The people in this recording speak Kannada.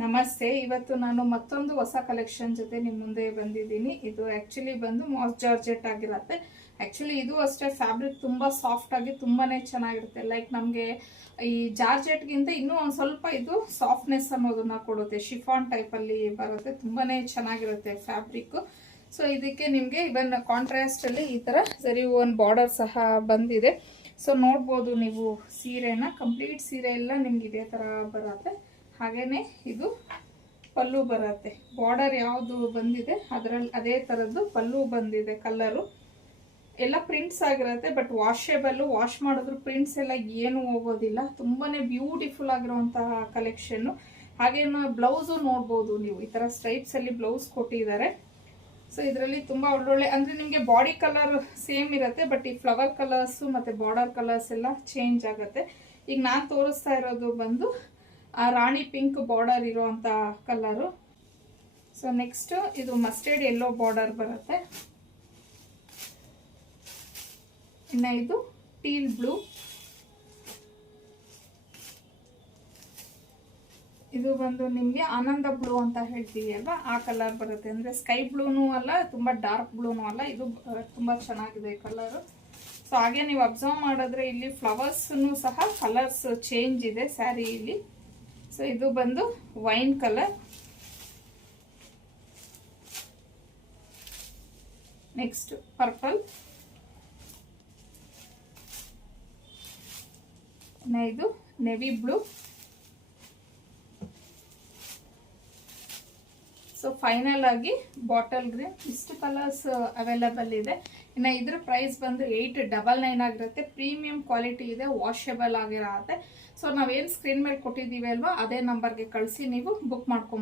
ನಮಸ್ತೆ. ಇವತ್ತು ನಾನು ಮತ್ತೊಂದು ಹೊಸ ಕಲೆಕ್ಷನ್ ಜೊತೆ ನಿಮ್ಮ ಮುಂದೆ ಬಂದಿದ್ದೀನಿ. ಇದು ಆ್ಯಕ್ಚುಲಿ ಬಂದು ಮಾಸ್ ಜಾರ್ಜೆಟ್ ಆಗಿರುತ್ತೆ. ಆ್ಯಕ್ಚುಲಿ ಇದು ಅಷ್ಟೇ ಫ್ಯಾಬ್ರಿಕ್ ತುಂಬ ಸಾಫ್ಟ್ ಆಗಿ ತುಂಬಾ ಚೆನ್ನಾಗಿರುತ್ತೆ. ಲೈಕ್ ನಮಗೆ ಈ ಜಾರ್ಜೆಟ್ಗಿಂತ ಇನ್ನೂ ಒಂದು ಸ್ವಲ್ಪ ಇದು ಸಾಫ್ಟ್ನೆಸ್ ಅನ್ನೋದನ್ನ ಕೊಡುತ್ತೆ. ಶಿಫಾನ್ ಟೈಪಲ್ಲಿ ಬರುತ್ತೆ, ತುಂಬಾ ಚೆನ್ನಾಗಿರುತ್ತೆ ಫ್ಯಾಬ್ರಿಕ್ಕು. ಸೊ ಇದಕ್ಕೆ ನಿಮಗೆ ಇವನ್ ಕಾಂಟ್ರಾಸ್ಟಲ್ಲಿ ಈ ಥರ ಸರಿ ಒಂದು ಬಾರ್ಡರ್ ಸಹ ಬಂದಿದೆ. ಸೊ ನೋಡ್ಬೋದು ನೀವು ಸೀರೆನ, ಕಂಪ್ಲೀಟ್ ಸೀರೆ ಎಲ್ಲ ನಿಮ್ಗೆ ಇದೇ ಥರ ಬರುತ್ತೆ. ಹಾಗೇನೆ ಇದು ಪಲ್ಲು ಬರುತ್ತೆ. ಬಾರ್ಡರ್ ಯಾವುದು ಬಂದಿದೆ ಅದರಲ್ಲಿ ಅದೇ ಥರದ್ದು ಪಲ್ಲು ಬಂದಿದೆ. ಕಲರು ಎಲ್ಲ ಪ್ರಿಂಟ್ಸ್ ಆಗಿರುತ್ತೆ, ಬಟ್ ವಾಷೇಬಲ್ಲು. ವಾಶ್ ಮಾಡಿದ್ರು ಪ್ರಿಂಟ್ಸ್ ಎಲ್ಲ ಏನು ಹೋಗೋದಿಲ್ಲ. ತುಂಬಾ ಬ್ಯೂಟಿಫುಲ್ ಆಗಿರುವಂತಹ ಕಲೆಕ್ಷನ್ನು. ಹಾಗೇನು ಬ್ಲೌಸು ನೋಡ್ಬೋದು ನೀವು, ಈ ಥರ ಸ್ಟ್ರೈಪ್ಸಲ್ಲಿ ಬ್ಲೌಸ್ ಕೊಟ್ಟಿದ್ದಾರೆ. ಸೊ ಇದರಲ್ಲಿ ತುಂಬ ಒಳ್ಳೊಳ್ಳೆ ಅಂದರೆ ನಿಮಗೆ ಬಾಡಿ ಕಲರ್ ಸೇಮ್ ಇರುತ್ತೆ, ಬಟ್ ಈ ಫ್ಲವರ್ ಕಲರ್ಸು ಮತ್ತು ಬಾರ್ಡರ್ ಕಲರ್ಸ್ ಎಲ್ಲ ಚೇಂಜ್ ಆಗುತ್ತೆ. ಈಗ ನಾನು ತೋರಿಸ್ತಾ ಇರೋದು ಬಂದು ಆ ರಾಣಿ ಪಿಂಕ್ ಬಾರ್ಡರ್ ಇರೋಂಥ ಕಲರು. ಸೊ ನೆಕ್ಸ್ಟ್ ಇದು ಮಸ್ಟರ್ಡ್ ಯೆಲ್ಲೋ ಬಾರ್ಡರ್ ಬರುತ್ತೆ. ಇನ್ನು ಇದು ಟೀಲ್ ಬ್ಲೂ, ಇದು ಬಂದು ನಿಮಗೆ ಆನಂದ ಬ್ಲೂ ಅಂತ ಹೇಳ್ತೀವಿ ಅಲ್ವಾ, ಆ ಕಲರ್ ಬರುತ್ತೆ. ಅಂದರೆ ಸ್ಕೈ ಬ್ಲೂನೂ ಅಲ್ಲ, ತುಂಬ ಡಾರ್ಕ್ ಬ್ಲೂನೂ ಅಲ್ಲ. ಇದು ತುಂಬ ಚೆನ್ನಾಗಿದೆ ಕಲರು. ಸೊ ಹಾಗೆ ನೀವು ಅಬ್ಸರ್ವ್ ಮಾಡಿದ್ರೆ ಇಲ್ಲಿ ಫ್ಲವರ್ಸ್ನು ಸಹ ಕಲರ್ಸ್ ಚೇಂಜ್ ಇದೆ ಸ್ಯಾರಿಯಲ್ಲಿ. ಸೊ ಇದು ಬಂದು ವೈನ್ ಕಲರ್. ನೆಕ್ಸ್ಟ್ ಪರ್ಪಲ್, ಇದು ನೆವಿ ಬ್ಲೂ. ಸೊ ಫೈನಲ್ ಆಗಿ ಬಾಟಲ್ ಗ್ರೀನ್. ಇಷ್ಟು ಕಲರ್ಸ್ ಅವೈಲಬಲ್ ಇದೆ. ಇನ್ನು ಇದ್ರ ಪ್ರೈಸ್ ಬಂದು 899 ಆಗಿರುತ್ತೆ. ಪ್ರೀಮಿಯಂ ಕ್ವಾಲಿಟಿ ಇದೆ, ವಾಷೇಬಲ್ ಆಗಿರುತ್ತೆ. ಸೊ ನಾವೇನು ಸ್ಕ್ರೀನ್ ಮೇಲೆ ಕೊಟ್ಟಿದ್ದೀವಿ ಅಲ್ವಾ, ಅದೇ ನಂಬರ್ಗೆ ಕಳಿಸಿ ನೀವು ಬುಕ್ ಮಾಡ್ಕೊಬೋದು.